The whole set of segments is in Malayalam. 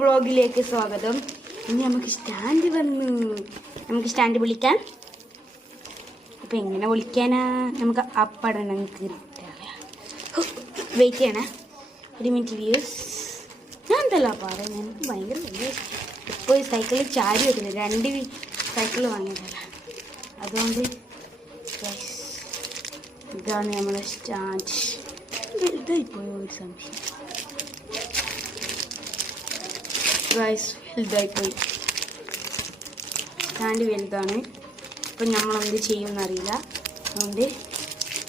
വ്ളോഗിലേക്ക് സ്വാഗതം. ഇനി നമുക്ക് സ്റ്റാൻഡ് വന്നു. നമുക്ക് സ്റ്റാൻഡ് വിളിക്കാം. അപ്പം എങ്ങനെ വിളിക്കാനാ? നമുക്ക് അപ്പടണം വെയിറ്റ് ചെയ്യണേ. ഒരു മിനിറ്റ് വ്യൂസ്. ഞാൻ എന്തല്ല പറയുന്നത്, എനിക്ക് ഭയങ്കര വലിയ ഇപ്പോൾ സൈക്കിളിൽ ചാരി വെക്കുന്നത് 2 സൈക്കിൾ വാങ്ങിയതല്ല. അതുകൊണ്ട് ഇതാണ് നമ്മുടെ സ്റ്റാൻഡ്. വലുതായിപ്പോയോ ഒരു സംശയം. വലുതായിപ്പോയി. സ്റ്റാൻഡ് വലുതാണ്. ഇപ്പം നമ്മളെന്ത് ചെയ്യുമെന്ന് അറിയില്ല. അതുകൊണ്ട്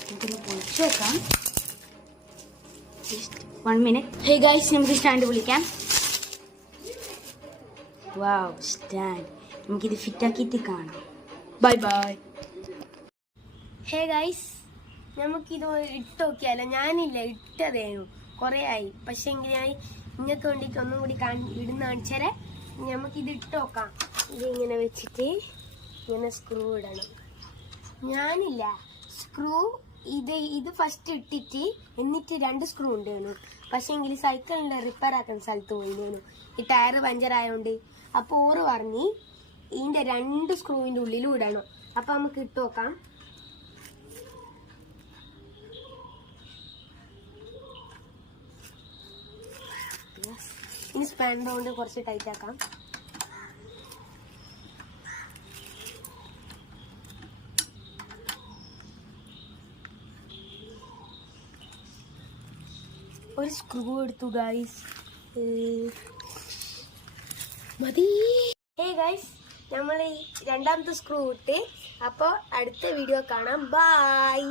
നമുക്കൊന്ന് പൊളിച്ചു വെക്കാം. 1 മിനിറ്റ്. ഹേ ഗൈസ്, നമുക്ക് സ്റ്റാൻഡ് വിളിക്കാം. വാവ്, സ്റ്റാൻഡ്. നമുക്കിത് ഫിറ്റാക്കിയിട്ട് കാണാം. Bye bye. ഹേ ഗൈസ്, നമുക്കിത് ഇട്ട് നോക്കിയാലോ? ഞാനില്ല, ഇട്ടതേനു കുറേ ആയി. പക്ഷെ എങ്ങനെയായി നിങ്ങൾക്ക് വേണ്ടിയിട്ട് ഒന്നും കൂടി ഇടുന്ന കാണിച്ചാലേ. നമുക്കിത് ഇട്ട് നോക്കാം. ഇതിങ്ങനെ വെച്ചിട്ട് ഇങ്ങനെ സ്ക്രൂ ഇടണം. ഞാനില്ല, സ്ക്രൂ ഇത് ഫസ്റ്റ് ഇട്ടിട്ട് എന്നിട്ട് 2 സ്ക്രൂ ഉണ്ടേനു. പക്ഷെ എങ്കിൽ സൈക്കിളിൻ്റെ റിപ്പയർ ആക്കുന്ന സ്ഥലത്ത് പോയിനേനു. ഈ ടയർ പഞ്ചറായോണ്ട്. അപ്പോൾ ഓറ് പറഞ്ഞ് ഇതിൻ്റെ 2 സ്ക്രൂവിൻ്റെ ഉള്ളിലും ഇടണം. അപ്പം നമുക്ക് ഇട്ട് നോക്കാം. ഇനി സ്പാൻ കൊണ്ട് കുറച്ച് ടൈറ്റ് ആക്കാം. ഒരു സ്ക്രൂ എടുത്തു ഗൈസ്. മതി. ഹേ ഗൈസ്, നമ്മൾ ഈ 2ാമത്തെ സ്ക്രൂ ഇട്ട്. അപ്പോൾ അടുത്ത വീഡിയോ കാണാം. ബൈ.